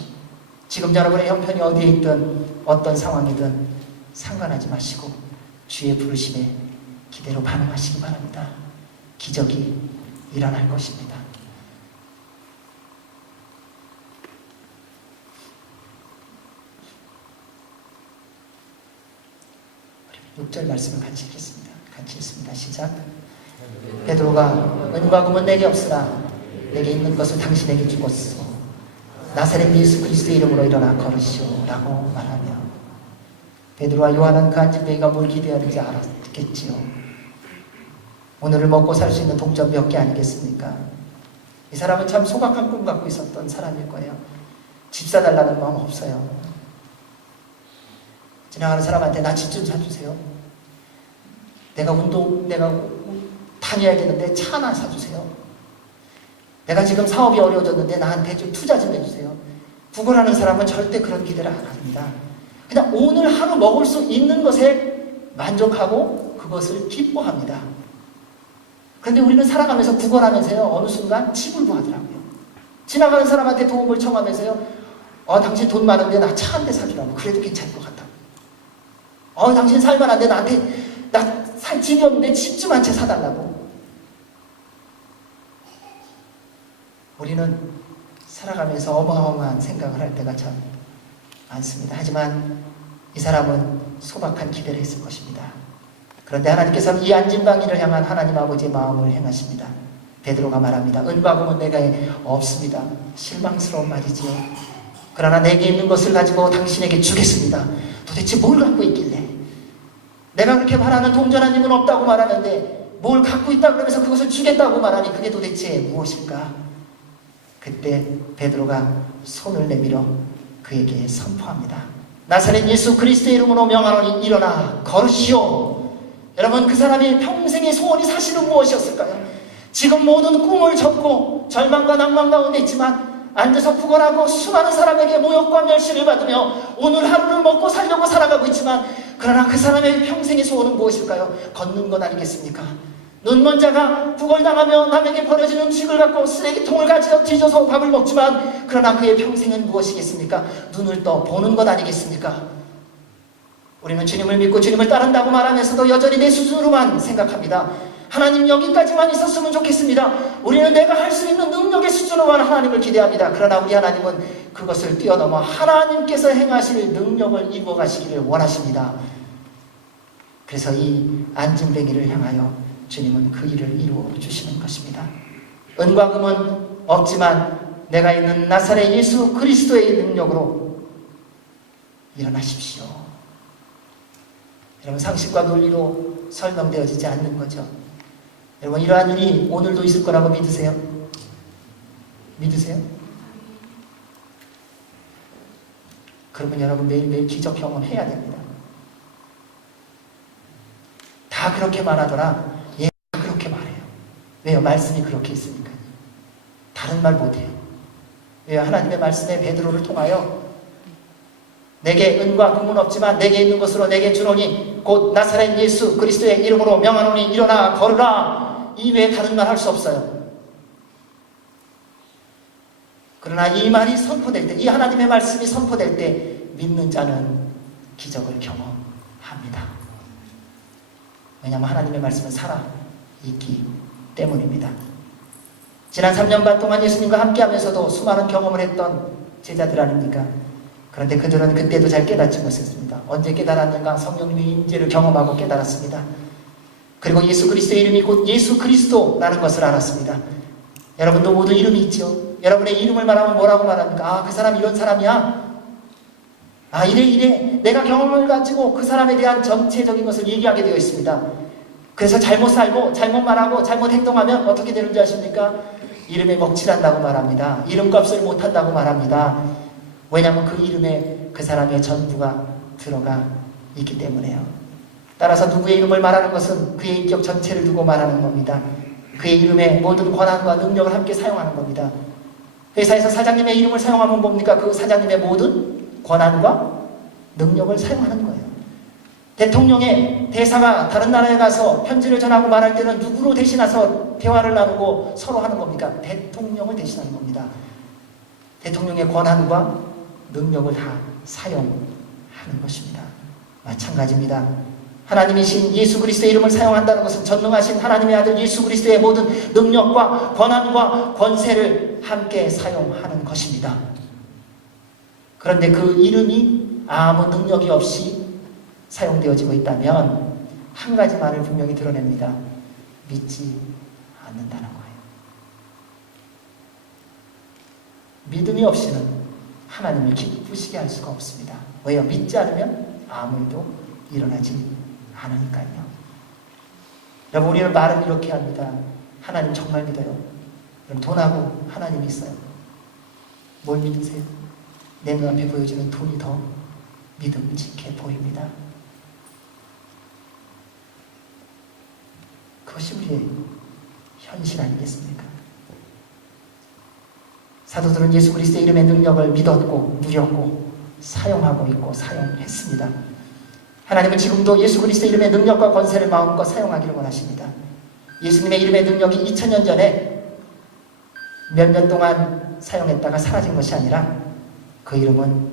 지금 여러분의 형편이 어디에 있든 어떤 상황이든 상관하지 마시고 주의 부르심에 기대로 반응하시기 바랍니다. 기적이 일어날 것입니다. 6절 말씀을 같이 읽겠습니다. 같이 읽습니다. 시작. 베드로가 은과 금은 내게 없으나 내게 있는 것을 당신에게 주었소. 나사렛 예수 그리스도의 이름으로 일어나 걸으시오 라고 말하며, 베드로와 요한은 그 안진뱅이가 뭘 기대하는지 알았겠지요. 오늘을 먹고 살 수 있는 동전 몇 개 아니겠습니까? 이 사람은 참 소박한 꿈 갖고 있었던 사람일 거예요. 집 사달라는 마음 없어요. 지나가는 사람한테 나 집 좀 사주세요. 내가 다녀야겠는데 차 하나 사주세요. 내가 지금 사업이 어려워졌는데 나한테 좀 투자 좀 해주세요. 구걸하는 사람은 절대 그런 기대를 안 합니다. 그냥 오늘 하루 먹을 수 있는 것에 만족하고 그것을 기뻐합니다. 그런데 우리는 살아가면서 구걸하면서요, 어느 순간 집을 구하더라고요. 지나가는 사람한테 도움을 청하면서요, 당신 돈 많은데 나 차 한 대 사주라고. 그래도 괜찮을 것 같다고. 당신 살만한데 나한테 나 살 집이 없는데 집 좀 한 채 사달라고. 우리는 살아가면서 어마어마한 생각을 할 때가 참 많습니다. 하지만 이 사람은 소박한 기대를 했을 것입니다. 그런데 하나님께서는 이 안진뱅이를 향한 하나님 아버지의 마음을 행하십니다. 베드로가 말합니다. 은과 금은 내게 없습니다. 실망스러운 말이지요. 그러나 내게 있는 것을 가지고 당신에게 주겠습니다. 도대체 뭘 갖고 있길래? 내가 그렇게 말하는 동전 한 입은 없다고 말하는데 뭘 갖고 있다 그러면서 그것을 주겠다고 말하니 그게 도대체 무엇일까? 그때 베드로가 손을 내밀어 그에게 선포합니다. 나사렛 예수 그리스도의 이름으로 명하노니 일어나 걸으시오. 여러분, 그 사람이 평생의 소원이 사실은 무엇이었을까요? 지금 모든 꿈을 접고 절망과 낭만 가운데 있지만 앉아서 구걸하고 수많은 사람에게 모욕과 멸시를 받으며 오늘 하루를 먹고 살려고 살아가고 있지만, 그러나 그 사람의 평생의 소원은 무엇일까요? 걷는 것 아니겠습니까? 눈먼 자가 구걸당하며 남에게 버려진 음식을 갖고 쓰레기통을 가지고 뒤져서 밥을 먹지만, 그러나 그의 평생은 무엇이겠습니까? 눈을 떠 보는 것 아니겠습니까? 우리는 주님을 믿고 주님을 따른다고 말하면서도 여전히 내 수준으로만 생각합니다. 하나님 여기까지만 있었으면 좋겠습니다. 우리는 내가 할 수 있는 능력의 수준으로만 하나님을 기대합니다. 그러나 우리 하나님은 그것을 뛰어넘어 하나님께서 행하실 능력을 이루어 가시기를 원하십니다. 그래서 이 안진뱅이를 향하여 주님은 그 일을 이루어 주시는 것입니다. 은과 금은 없지만 내가 있는 나사렛 예수 그리스도의 능력으로 일어나십시오. 여러분, 상식과 논리로 설명되어지지 않는 거죠. 여러분, 이러한 일이 오늘도 있을 거라고 믿으세요? 믿으세요? 그러면 여러분 매일매일 기적 경험해야 됩니다. 다 그렇게 말하더라. 예, 다 그렇게 말해요. 왜요? 말씀이 그렇게 있으니까요. 다른 말 못해요. 왜? 하나님의 말씀에 베드로를 통하여 내게 은과 금은 없지만 내게 있는 것으로 내게 주노니 곧 나사렛 예수 그리스도의 이름으로 명하노니 일어나 걸으라. 이 외에 다른 말 할 수 없어요. 그러나 이 말이 선포될 때, 이 하나님의 말씀이 선포될 때 믿는 자는 기적을 경험합니다. 왜냐하면 하나님의 말씀은 살아있기 때문입니다. 지난 3년 반 동안 예수님과 함께하면서도 수많은 경험을 했던 제자들 아닙니까? 그런데 그들은 그때도 잘 깨닫지 못했습니다. 언제 깨달았는가? 성령님의 임재를 경험하고 깨달았습니다. 그리고 예수 그리스도의 이름이 곧 예수 그리스도라는 것을 알았습니다. 여러분도 모두 이름이 있죠? 여러분의 이름을 말하면 뭐라고 말합니까? 아, 그 사람 이런 사람이야? 아, 이래. 내가 경험을 가지고 그 사람에 대한 전체적인 것을 얘기하게 되어 있습니다. 그래서 잘못 살고, 잘못 말하고, 잘못 행동하면 어떻게 되는 줄 아십니까? 이름에 먹칠한다고 말합니다. 이름값을 못한다고 말합니다. 왜냐하면 그 이름에 그 사람의 전부가 들어가 있기 때문에요. 따라서 누구의 이름을 말하는 것은 그의 인격 전체를 두고 말하는 겁니다. 그의 이름에 모든 권한과 능력을 함께 사용하는 겁니다. 회사에서 사장님의 이름을 사용하면 뭡니까? 그 사장님의 모든 권한과 능력을 사용하는 거예요. 대통령의 대사가 다른 나라에 가서 편지를 전하고 말할 때는 누구로 대신해서 대화를 나누고 서로 하는 겁니까? 대통령을 대신하는 겁니다. 대통령의 권한과 능력을 다 사용하는 것입니다. 마찬가지입니다. 하나님이신 예수 그리스도의 이름을 사용한다는 것은 전능하신 하나님의 아들 예수 그리스도의 모든 능력과 권한과 권세를 함께 사용하는 것입니다. 그런데 그 이름이 아무 능력이 없이 사용되어지고 있다면 한 가지 말을 분명히 드러냅니다. 믿지 않는다는 거예요. 믿음이 없이는 하나님을 기쁘시게 할 수가 없습니다. 왜요? 믿지 않으면 아무 일도 일어나지 않으니까요. 여러분, 우리는 말은 이렇게 합니다. 하나님 정말 믿어요. 그럼 돈하고 하나님이 있어요. 뭘 믿으세요? 내 눈앞에 보여지는 돈이 더 믿음직해 보입니다. 그것이 우리의 현실 아니겠습니까? 사도들은 예수 그리스도의 이름의 능력을 믿었고 누렸고 사용하고 있고 사용했습니다. 하나님은 지금도 예수 그리스도의 이름의 능력과 권세를 마음껏 사용하기를 원하십니다. 예수님의 이름의 능력이 2000년 전에 몇 년 동안 사용했다가 사라진 것이 아니라 그 이름은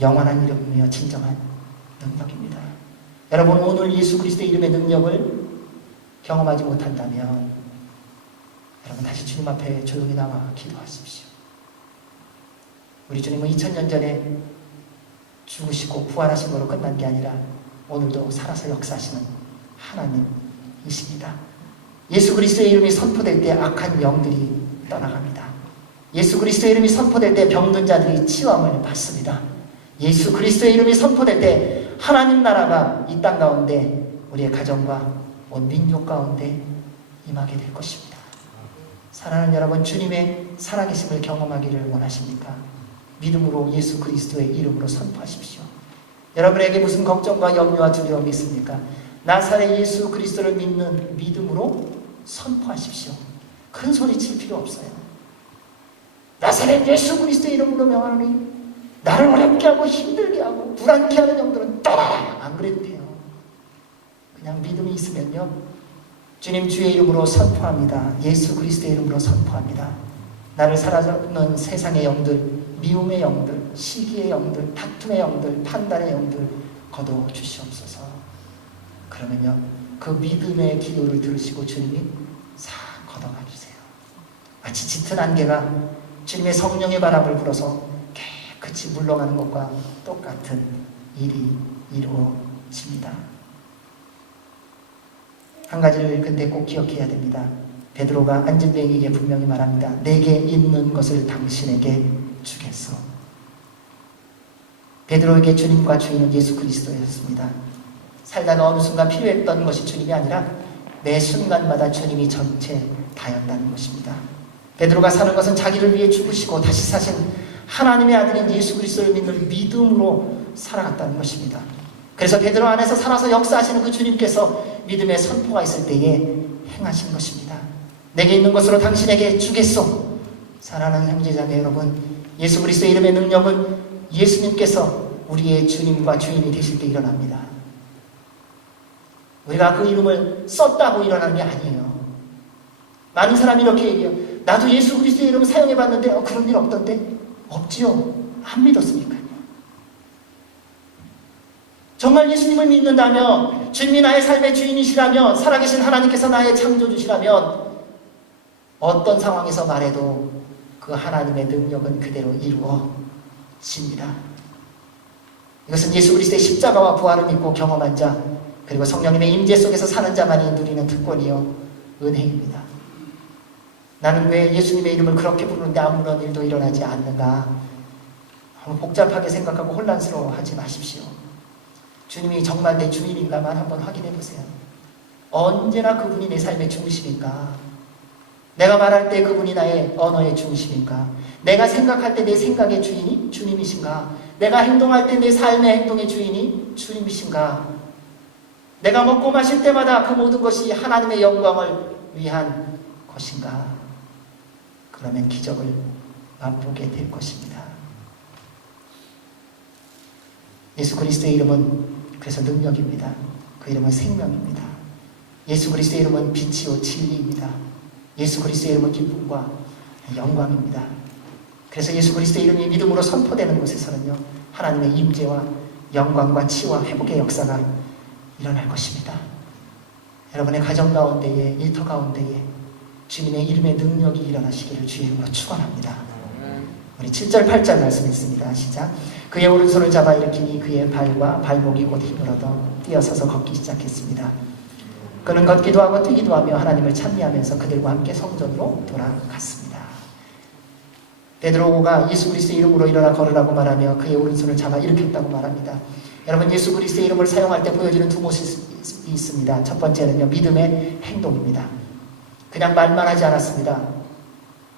영원한 이름이며 진정한 능력입니다. 여러분, 오늘 예수 그리스도의 이름의 능력을 경험하지 못한다면 여러분 다시 주님 앞에 조용히 나와 기도하십시오. 우리 주님은 2000년 전에 죽으시고 부활하신 것으로 끝난 게 아니라 오늘도 살아서 역사하시는 하나님이십니다. 예수 그리스도의 이름이 선포될 때 악한 영들이 떠나갑니다. 예수 그리스도의 이름이 선포될 때 병든 자들이 치유함을 받습니다. 예수 그리스도의 이름이 선포될 때 하나님 나라가 이 땅 가운데 우리의 가정과 온 민족 가운데 임하게 될 것입니다. 사랑하는 여러분, 주님의 살아계심을 경험하기를 원하십니까? 믿음으로 예수 그리스도의 이름으로 선포하십시오. 여러분에게 무슨 걱정과 염려와 두려움이 있습니까? 나사렛 예수 그리스도를 믿는 믿음으로 선포하십시오. 큰 소리 칠 필요 없어요. 나사렛 예수 그리스도의 이름으로 명하노니 나를 어렵게 하고 힘들게 하고 불안케 하는 영들은 떠나라. 안 그래도 돼요. 그냥 믿음이 있으면요, 주님 주의 이름으로 선포합니다. 예수 그리스도의 이름으로 선포합니다. 나를 사로잡는 세상의 영들, 미움의 영들, 시기의 영들, 다툼의 영들, 판단의 영들 거둬 주시옵소서. 그러면요, 그 믿음의 기도를 들으시고 주님이 싹 걷어가 주세요. 마치 짙은 안개가 주님의 성령의 바람을 불어서 깨끗이 물러가는 것과 똑같은 일이 이루어집니다. 한 가지를 근데 꼭 기억해야 됩니다. 베드로가 앉은 뱅이에게 분명히 말합니다. 내게 있는 것을 당신에게 주겠어. 베드로에게 주님과 주인은 예수 그리스도였습니다. 살다가 어느 순간 필요했던 것이 주님이 아니라 매 순간마다 주님이 전체 다였다는 것입니다. 베드로가 사는 것은 자기를 위해 죽으시고 다시 사신 하나님의 아들인 예수 그리스도를 믿는 믿음으로 살아갔다는 것입니다. 그래서 베드로 안에서 살아서 역사하시는 그 주님께서 믿음의 선포가 있을 때에 행하신 것입니다. 내게 있는 것으로 당신에게 주겠소. 사랑하는 형제자매 여러분, 예수 그리스도의 이름의 능력은 예수님께서 우리의 주님과 주인이 되실 때 일어납니다. 우리가 그 이름을 썼다고 일어나는 게 아니에요. 많은 사람이 이렇게 얘기해요. 나도 예수 그리스도의 이름을 사용해봤는데 그런 일 없던데? 없지요. 안 믿었으니까요. 정말 예수님을 믿는다면, 주님이 나의 삶의 주인이시라면, 살아계신 하나님께서 나의 창조주시라면 어떤 상황에서 말해도 그 하나님의 능력은 그대로 이루어집니다. 이것은 예수 그리스도의 십자가와 부활을 믿고 경험한 자, 그리고 성령님의 임재 속에서 사는 자만이 누리는 특권이요 은혜입니다. 나는 왜 예수님의 이름을 그렇게 부르는데 아무런 일도 일어나지 않는가? 너무 복잡하게 생각하고 혼란스러워하지 마십시오. 주님이 정말 내 주인인가만 한번 확인해 보세요. 언제나 그분이 내 삶의 중심인가? 내가 말할 때 그분이 나의 언어의 중심인가? 내가 생각할 때 내 생각의 주인이 주님이신가? 내가 행동할 때 내 삶의 행동의 주인이 주님이신가? 내가 먹고 마실 때마다 그 모든 것이 하나님의 영광을 위한 것인가? 그러면 기적을 맛보게 될 것입니다. 예수 그리스도의 이름은 그래서 능력입니다. 그 이름은 생명입니다. 예수 그리스도의 이름은 빛이요 진리입니다. 예수 그리스도의 이름은 기쁨과 영광입니다. 그래서 예수 그리스도의 이름이 믿음으로 선포되는 곳에서는요, 하나님의 임재와 영광과 치유와 회복의 역사가 일어날 것입니다. 여러분의 가정 가운데에, 일터 가운데에 주님의 이름의 능력이 일어나시기를 주의 이름으로 축원합니다. 우리 7절 8절 말씀 있습니다. 시작. 그의 오른손을 잡아 일으키니 그의 발과 발목이 곧 힘을 얻어 뛰어서서 걷기 시작했습니다. 그는 걷기도 하고 뛰기도 하며 하나님을 찬미하면서 그들과 함께 성전으로 돌아갔습니다. 베드로가 예수 그리스도의 이름으로 일어나 걸으라고 말하며 그의 오른손을 잡아 일으켰다고 말합니다. 여러분, 예수 그리스도의 이름을 사용할 때 보여지는 두 모습이 있습니다. 첫 번째는요, 믿음의 행동입니다. 그냥 말만 하지 않았습니다.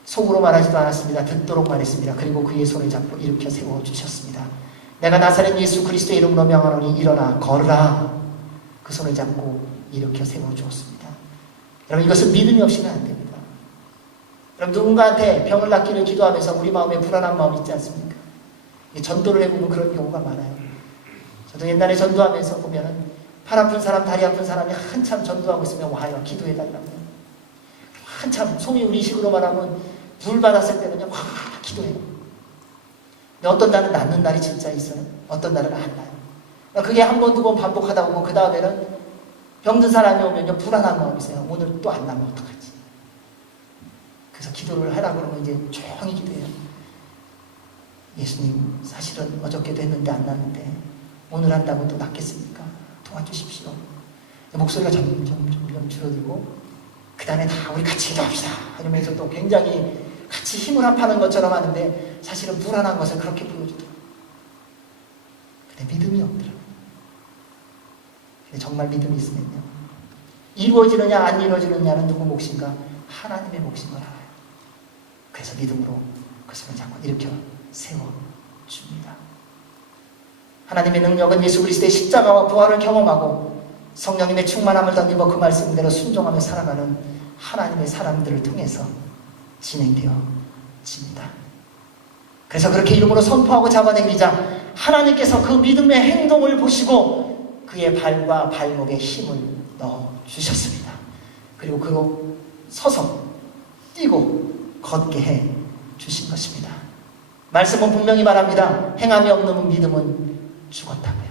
속으로 말하지도 않았습니다. 듣도록 말했습니다. 그리고 그의 손을 잡고 일으켜 세워주셨습니다. 내가 나사렛 예수 그리스도의 이름으로 명하노니 일어나 걸으라. 그 손을 잡고 일으켜 세워주었습니다. 여러분, 이것은 믿음이 없이는 안 됩니다. 여러분, 누군가한테 병을 낫기를 기도하면서 우리 마음에 불안한 마음 있지 않습니까? 전도를 해보면 그런 경우가 많아요. 저도 옛날에 전도하면서 보면은 팔 아픈 사람, 다리 아픈 사람이 한참 전도하고 있으면 와요. 기도해달라고. 한참, 소위 우리식으로 말하면 불 받았을 때는요, 와, 기도해요. 근데 어떤 날은 낫는 날이 진짜 있어요. 어떤 날은 안 나요. 그러니까 그게 한 번, 두 번 반복하다 보면 그 다음에는 병든 사람이 오면요, 불안한 마음이 있어요. 오늘 또 안 나면 어떡하지? 그래서 기도를 하라고 그러면 이제 조용히 기도해요. 예수님, 사실은 어저께도 했는데 안 났는데 오늘 한다고 또 낫겠습니까? 도와주십시오. 목소리가 점점 줄어들고 그 다음에 다 우리 같이 기도합시다 이러면서 또 굉장히 같이 힘을 합하는 것처럼 하는데 사실은 불안한 것을 그렇게 보여주더라고요. 근데 믿음이 없더라고요. 근데 정말 믿음이 있으면요, 이루어지느냐 안 이루어지느냐는 누구 몫인가? 하나님의 몫인 걸 알아요. 그래서 믿음으로 그 손을 잡고 일으켜 세워줍니다. 하나님의 능력은 예수 그리스도의 십자가와 부활을 경험하고 성령님의 충만함을 덧입어 그 말씀대로 순종하며 살아가는 하나님의 사람들을 통해서 진행되어집니다. 그래서 그렇게 이름으로 선포하고 잡아당기자 하나님께서 그 믿음의 행동을 보시고 그의 발과 발목에 힘을 넣어주셨습니다. 그리고 그로 서서 뛰고 걷게 해 주신 것입니다. 말씀은 분명히 말합니다. 행함이 없는 믿음은 죽었다고요.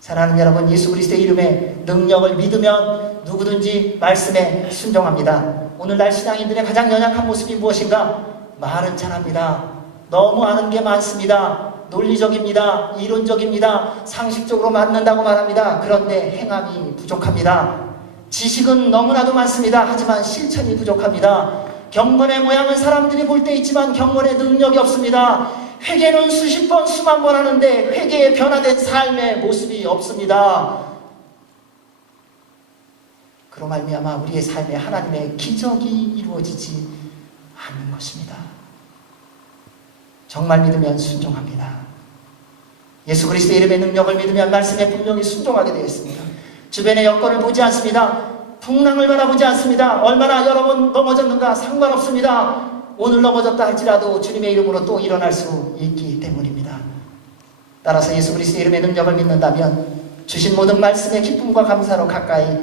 사랑하는 여러분, 예수 그리스도의 이름의 능력을 믿으면 누구든지 말씀에 순종합니다. 오늘날 신앙인들의 가장 연약한 모습이 무엇인가? 말은 잘합니다. 너무 아는 게 많습니다. 논리적입니다. 이론적입니다. 상식적으로 맞는다고 말합니다. 그런데 행함이 부족합니다. 지식은 너무나도 많습니다. 하지만 실천이 부족합니다. 경건의 모양은 사람들이 볼 때 있지만 경건의 능력이 없습니다. 회개는 수십 번, 수만 번 하는데 회개에 변화된 삶의 모습이 없습니다. 그로 말미암아 우리의 삶에 하나님의 기적이 이루어지지 않는 것입니다. 정말 믿으면 순종합니다. 예수 그리스도의 이름의 능력을 믿으면 말씀에 분명히 순종하게 되어 있습니다. 주변의 여건을 보지 않습니다. 풍랑을 바라보지 않습니다. 얼마나 여러 번 넘어졌는가 상관없습니다. 오늘 넘어졌다 할지라도 주님의 이름으로 또 일어날 수 있기 때문입니다. 따라서 예수 그리스도의 이름의 능력을 믿는다면 주신 모든 말씀의 기쁨과 감사로 가까이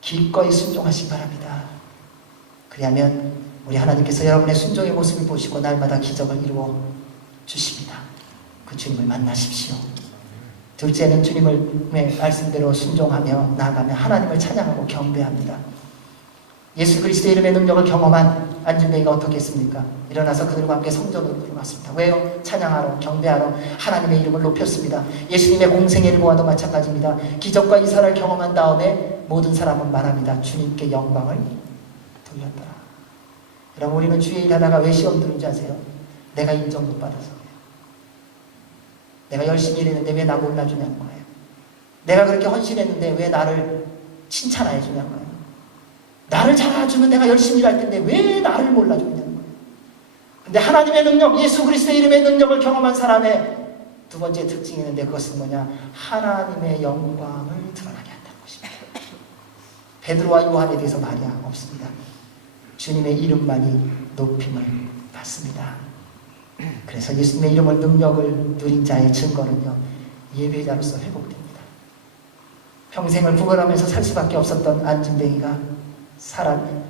기꺼이 순종하시기 바랍니다. 그리하면 우리 하나님께서 여러분의 순종의 모습을 보시고 날마다 기적을 이루어 주십니다. 그 주님을 만나십시오. 둘째는 주님의 말씀대로 순종하며 나아가며 하나님을 찬양하고 경배합니다. 예수 그리스도의 이름의 능력을 경험한 안진뱅이가 어떻게 했습니까? 일어나서 그들과 함께 성전으로 들어갔습니다. 왜요? 찬양하러, 경배하러 하나님의 이름을 높였습니다. 예수님의 공생의 일과도 마찬가지입니다. 기적과 이사를 경험한 다음에 모든 사람은 말합니다. 주님께 영광을 돌렸더라. 여러분, 우리는 주의 일 하다가 왜 시험 들은지 아세요? 내가 인정 못 받아서 그래요. 내가 열심히 일했는데 왜 나 몰라주냐는 거예요. 내가 그렇게 헌신했는데 왜 나를 칭찬 안 해주냐는 거예요. 나를 잘 알아주면 내가 열심히 일할 텐데 왜 나를 몰라주냐는 거예요. 근데 하나님의 능력, 예수 그리스도의 이름의 능력을 경험한 사람의 두 번째 특징이 있는데 그것은 뭐냐? 하나님의 영광을 드러나게 한다는 것입니다. 베드로와 요한에 대해서 말이 없습니다. 주님의 이름만이 높임을 받습니다. 그래서 예수님의 이름을 능력을 누린 자의 증거는요, 예배자로서 회복됩니다. 평생을 구걸하면서 살 수밖에 없었던 안진뱅이가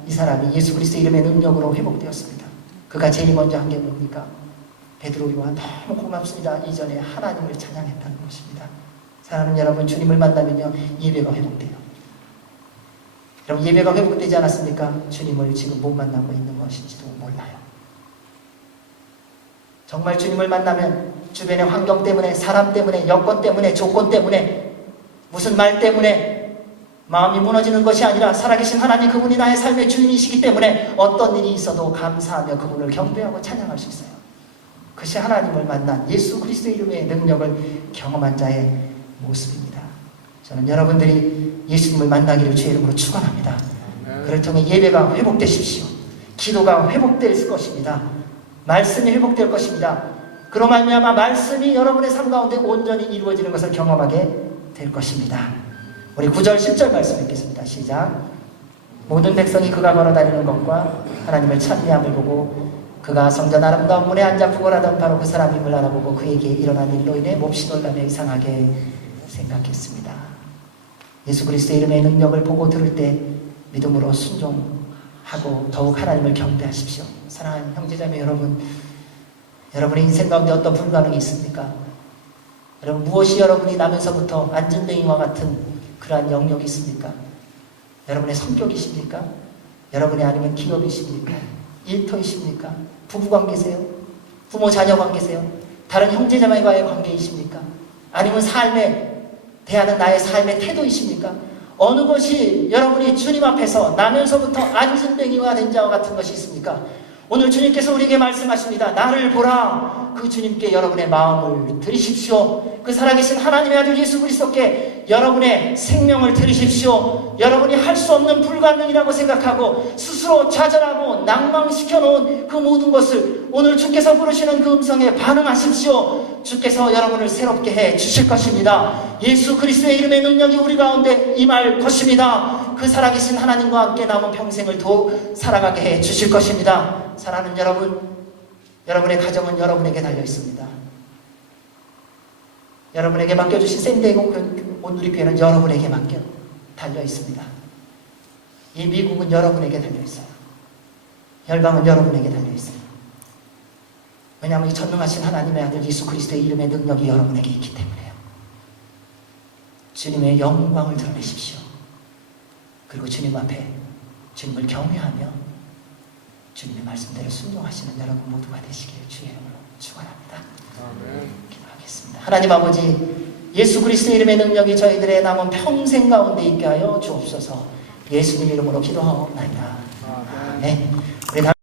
이 사람이 예수 그리스도의 이름의 능력으로 회복되었습니다. 그가 제일 먼저 한 게 뭡니까? 베드로 요한 너무 고맙습니다. 이전에 하나님을 찬양했다는 것입니다. 사랑하는 여러분, 주님을 만나면요, 예배가 회복돼요. 여러분, 예배가 회복되지 않았습니까? 주님을 지금 못 만나고 있는 것인지도 몰라요. 정말 주님을 만나면 주변의 환경 때문에, 사람 때문에, 여건 때문에, 조건 때문에, 무슨 말 때문에 마음이 무너지는 것이 아니라 살아계신 하나님, 그분이 나의 삶의 주인이시기 때문에 어떤 일이 있어도 감사하며 그분을 경배하고 찬양할 수 있어요. 그것이 하나님을 만난 예수 그리스도의 이름의 능력을 경험한 자의 모습입니다. 저는 여러분들이 예수님을 만나기를 주의 이름으로 축원합니다. 그를 통해 예배가 회복되십시오. 기도가 회복될 것입니다. 말씀이 회복될 것입니다. 그로 말미암아 말씀이 여러분의 삶 가운데 온전히 이루어지는 것을 경험하게 될 것입니다. 우리 9절 10절 말씀 읽겠습니다. 시작. 모든 백성이 그가 걸어다니는 것과 하나님을 찬미함을 보고 그가 성전 아름다운 문에 앉아 구걸하던 바로 그 사람임을 알아보고 그에게 일어난 일로 인해 몹시 놀라며 이상하게 생각했습니다. 예수 그리스도의 이름의 능력을 보고 들을 때 믿음으로 순종하고 더욱 하나님을 경배하십시오. 사랑하는 형제자매 여러분, 여러분의 인생 가운데 어떤 불가능이 있습니까? 여러분, 무엇이 여러분이 나면서부터 안진뱅이와 같은 그러한 영역이 있습니까? 여러분의 성격이십니까? 여러분의 아니면 기업이십니까? 일터이십니까? 부부관계세요? 부모 자녀 관계세요? 다른 형제자매와의 관계이십니까? 아니면 삶에 대하는 나의 삶의 태도이십니까? 어느 것이 여러분이 주님 앞에서 나면서부터 안진뱅이와 된 자와 같은 것이 있습니까? 오늘 주님께서 우리에게 말씀하십니다. 나를 보라. 그 주님께 여러분의 마음을 드리십시오. 그 살아계신 하나님의 아들 예수 그리스도께 여러분의 생명을 드리십시오. 여러분이 할 수 없는 불가능이라고 생각하고 스스로 좌절하고 낭망시켜 놓은 그 모든 것을 오늘 주께서 부르시는 그 음성에 반응하십시오. 주께서 여러분을 새롭게 해 주실 것입니다. 예수 그리스도의 이름의 능력이 우리 가운데 임할 것입니다. 그 살아계신 하나님과 함께 남은 평생을 더 살아가게 해 주실 것입니다. 사랑하는 여러분, 여러분의 가정은 여러분에게 달려 있습니다. 여러분에게 맡겨주신 샌디에고 온누리교회는 여러분에게 달려 있습니다. 이 미국은 여러분에게 달려 있어요. 열방은 여러분에게 달려 있어요. 왜냐하면 이 전능하신 하나님의 아들 예수 그리스도의 이름의 능력이 여러분에게 있기 때문에요. 주님의 영광을 드러내십시오. 그리고 주님 앞에 주님을 경외하며 주님의 말씀대로 순종하시는 여러분 모두가 되시길 주의 이름으로 축원합니다. 기도하겠습니다. 하나님 아버지, 예수 그리스도의 이름의 능력이 저희들의 남은 평생 가운데 있게 하여 주옵소서. 예수님 이름으로 기도하옵나이다. 아멘.